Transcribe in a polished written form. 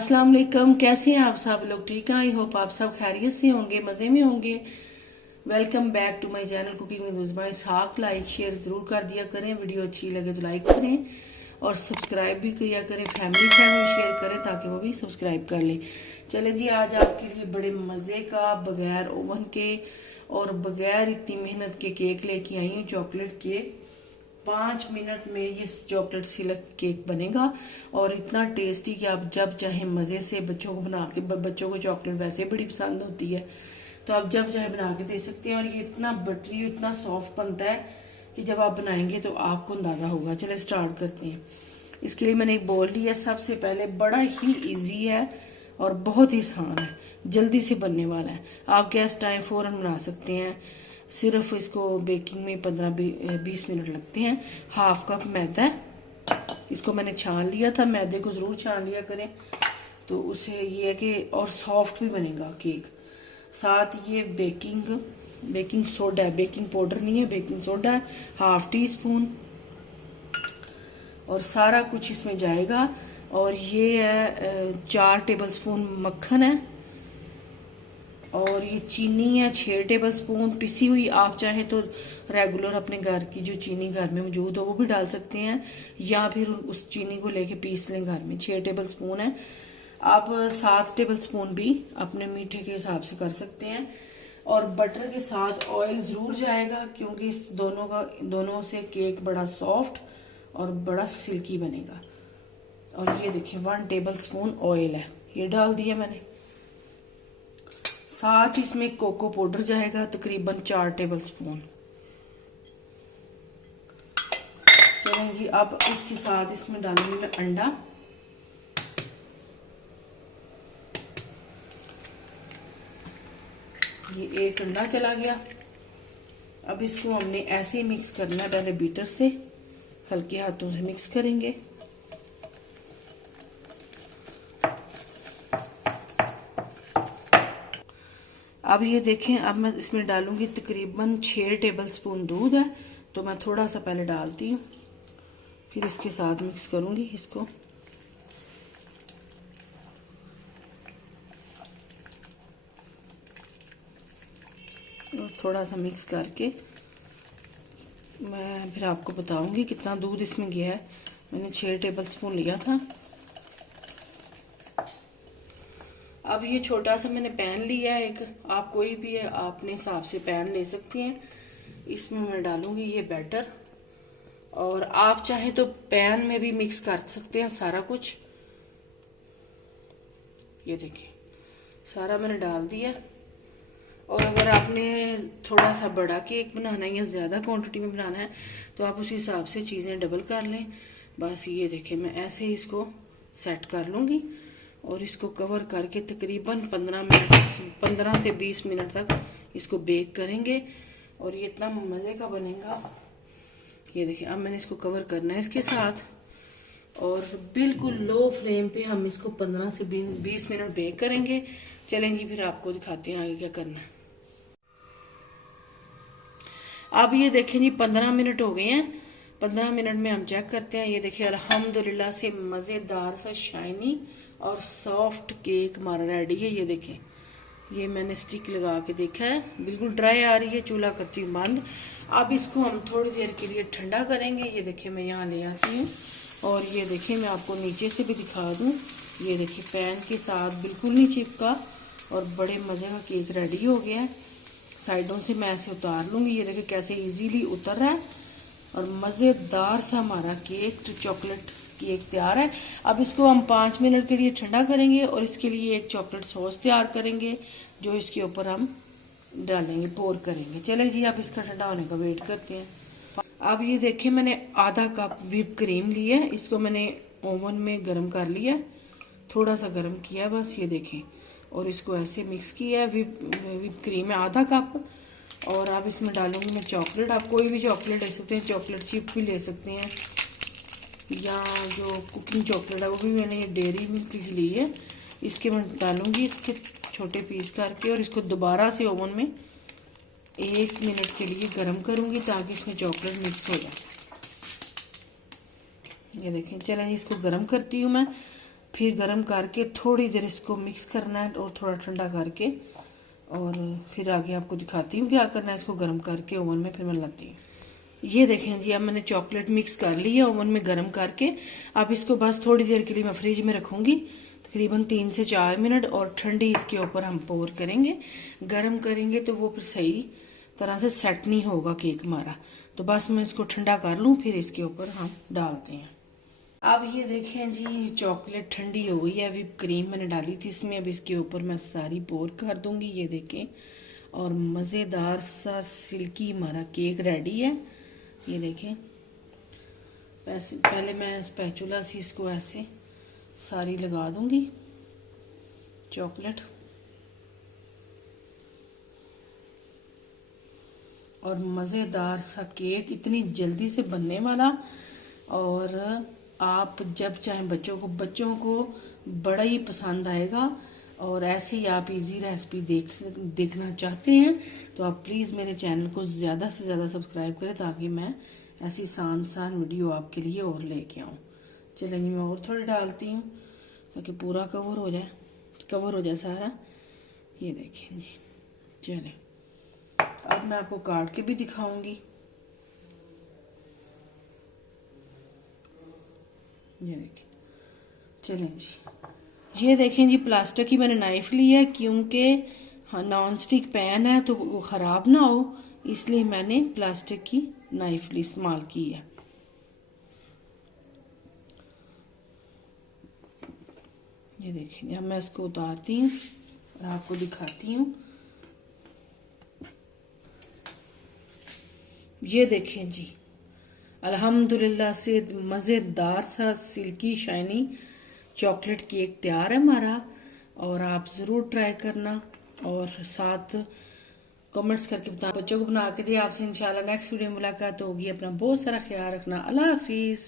अस्सलाम वालेकुम। कैसे हैं आप सब लोग? ठीक हैं? आई होप आप सब खैरियत से होंगे, मज़े में होंगे। Welcome back to my channel cooking with Uzma Ishaq. Like share ज़रूर कर दिया करें, वीडियो अच्छी लगे तो लाइक करें और सब्सक्राइब भी किया करें। फैमिली फ्रेंड में शेयर करें ताकि वो भी सब्सक्राइब कर लें। चलें जी, आज आपके लिए बड़े मज़े का बगैर ओवन के और बगैर इतनी मेहनत के केक लेके आई हूँ। चॉकलेट केक 5 मिनट में ये चॉकलेट सिल्क केक बनेगा और इतना टेस्टी कि आप जब चाहे मज़े से बच्चों को बना के, बच्चों को चॉकलेट वैसे बड़ी पसंद होती है तो आप जब चाहे बना के दे सकते हैं। और ये इतना बटरी, इतना सॉफ्ट बनता है कि जब आप बनाएंगे तो आपको अंदाज़ा होगा। चले स्टार्ट करते हैं। इसके लिए मैंने एक बोल लिया। सबसे पहले बड़ा ही इजी है और बहुत ही आसान है, जल्दी से बनने वाला है। आप गैस टाइम फ़ौरन बना सकते हैं। सिर्फ इसको बेकिंग में 15-20 मिनट लगते हैं। हाफ कप मैदा है, इसको मैंने छान लिया था। मैदे को ज़रूर छान लिया करें तो उसे ये है कि और सॉफ्ट भी बनेगा केक। साथ ये बेकिंग सोडा है, बेकिंग पाउडर नहीं है, बेकिंग सोडा है, हाफ टी स्पून। और सारा कुछ इसमें जाएगा। और ये है 4 टेबल स्पून मक्खन है। और ये चीनी है 6 टेबल स्पून पिसी हुई। आप चाहें तो रेगुलर अपने घर की जो चीनी घर में मौजूद हो वो भी डाल सकते हैं, या फिर उस चीनी को लेके पीस लें घर में। 6 टेबल स्पून है। आप 7 टेबल स्पून भी अपने मीठे के हिसाब से कर सकते हैं। और बटर के साथ ऑयल ज़रूर जाएगा क्योंकि इस दोनों से केक बड़ा सॉफ्ट और बड़ा सिल्की बनेगा। और ये देखिए 1 टेबल स्पून ऑयल है, ये डाल दिया मैंने। साथ इसमें कोको पाउडर जाएगा तकरीबन 4 टेबल स्पून। चलें जी, अब इसके साथ इसमें डालूंगी मैं अंडा। ये 1 अंडा चला गया। अब इसको हमने ऐसे ही मिक्स करना है, पहले बीटर से हल्के हाथों से मिक्स करेंगे। अब ये देखें, अब मैं इसमें डालूंगी तकरीबन 6 टेबल स्पून दूध है तो मैं थोड़ा सा पहले डालती हूँ, फिर इसके साथ मिक्स करूंगी इसको। और थोड़ा सा मिक्स करके मैं फिर आपको बताऊंगी कितना दूध इसमें गया है। मैंने 6 टेबल स्पून लिया था। अब ये छोटा सा मैंने पैन लिया है एक, आप कोई भी है अपने हिसाब से पैन ले सकती हैं। इसमें मैं डालूंगी ये बैटर। और आप चाहें तो पैन में भी मिक्स कर सकते हैं सारा कुछ। ये देखिए सारा मैंने डाल दिया। और अगर आपने थोड़ा सा बड़ा केक बनाना है या ज़्यादा क्वांटिटी में बनाना है तो आप उस हिसाब से चीज़ें डबल कर लें। बस ये देखिए मैं ऐसे ही इसको सेट कर लूँगी और इसको कवर करके तकरीबन 15 से 20 मिनट तक इसको बेक करेंगे। और ये इतना मज़े का बनेगा। ये देखिए अब मैंने इसको कवर करना है इसके साथ और बिल्कुल लो फ्लेम पे हम इसको 15 से 20 मिनट बेक करेंगे। चलें जी, फिर आपको दिखाते हैं आगे क्या करना है। अब ये देखें जी 15 मिनट हो गए हैं। 15 मिनट में हम चेक करते हैं। ये देखिए अल्हम्दुलिल्लाह से मज़ेदार सा शाइनी और सॉफ्ट केक हमारा रेडी है। ये देखें, ये मैंने स्टिक लगा के देखा है, बिल्कुल ड्राई आ रही है। चूल्हा करती हूँ बंद। अब इसको हम थोड़ी देर के लिए ठंडा करेंगे। ये देखिए मैं यहाँ ले आती हूँ और ये देखिए मैं आपको नीचे से भी दिखा दूँ। ये देखिए पैन के साथ बिल्कुल नहीं चिपका और बड़े मज़े का केक रेडी हो गया है। साइडों से मैं ऐसे उतार लूँगी। ये देखिए कैसे इजीली उतर रहा है और मज़ेदार सा हमारा केक चॉकलेट केक तैयार है। अब इसको हम 5 मिनट के लिए ठंडा करेंगे और इसके लिए एक चॉकलेट सॉस तैयार करेंगे जो इसके ऊपर हम डालेंगे, पोर करेंगे। चले जी, अब इसका ठंडा होने का वेट करते हैं। अब ये देखिए मैंने आधा कप व्हिप क्रीम ली है, इसको मैंने ओवन में गर्म कर लिया, थोड़ा सा गर्म किया है बस। ये देखें और इसको ऐसे मिक्स किया है। व्हिप क्रीम है आधा कप। और अब इसमें डालूंगी मैं चॉकलेट। आप कोई भी चॉकलेट ले सकते हैं, चॉकलेट चिप भी ले सकते हैं या जो कुकिंग चॉकलेट है वो भी मैंने डेयरी मिल्क की ली है। इसके मैं डालूंगी इसके छोटे पीस करके और इसको दोबारा से ओवन में 1 मिनट के लिए गर्म करूंगी ताकि इसमें चॉकलेट मिक्स हो जाए। ये देखें, चलें इसको गर्म करती हूँ मैं। फिर गरम करके थोड़ी देर इसको मिक्स करना है और थोड़ा ठंडा करके, और फिर आगे आपको दिखाती हूँ क्या करना है। इसको गरम करके ओवन में फिर मैं लाती हूँ। ये देखें जी, अब मैंने चॉकलेट मिक्स कर ली है ओवन में गरम करके। अब इसको बस थोड़ी देर के लिए मैं फ्रिज में रखूँगी, तकरीबन 3 से 4 मिनट, और ठंडी इसके ऊपर हम पोर करेंगे। गरम करेंगे तो वो फिर सही तरह से सेट नहीं होगा केक हमारा। तो बस मैं इसको ठंडा कर लूँ, फिर इसके ऊपर हम डालते हैं। अब ये देखें जी, चॉकलेट ठंडी हो गई है। अभी क्रीम मैंने डाली थी इसमें, अब इसके ऊपर मैं सारी पोर कर दूंगी। ये देखें, और मज़ेदार सा सिल्की हमारा केक रेडी है। ये देखें, पहले मैं स्पैचुला से इसको ऐसे सारी लगा दूंगी चॉकलेट, और मज़ेदार सा केक इतनी जल्दी से बनने वाला। और आप जब चाहें बच्चों को बड़ा ही पसंद आएगा। और ऐसे ही आप इजी रेसिपी देखना चाहते हैं तो आप प्लीज़ मेरे चैनल को ज़्यादा से ज़्यादा सब्सक्राइब करें, ताकि मैं ऐसी आसान वीडियो आपके लिए और लेके आऊँ। चलें, मैं और थोड़ी डालती हूँ ताकि पूरा कवर हो जाए सारा। ये देखें जी, चलें अब मैं आपको काट के भी दिखाऊंगी। ये देखें, चलें जी, ये देखें जी, प्लास्टिक की मैंने नाइफ ली है, क्योंकि हाँ नॉन स्टिक पैन है तो वो ख़राब ना हो, इसलिए मैंने प्लास्टिक की नाइफ इस्तेमाल की है। ये देखें, अब मैं इसको उतारती हूँ और आपको दिखाती हूँ। ये देखें जी, अल्हम्दुलिल्लाह से मज़ेदार सा सिल्की शाइनी चॉकलेट केक तैयार है हमारा। और आप ज़रूर ट्राई करना, और साथ कमेंट्स करके बता, बच्चों को बना के दिए। आपसे इंशाल्लाह नेक्स्ट वीडियो में मुलाकात होगी। अपना बहुत सारा ख्याल रखना। अल्लाह हाफिज़।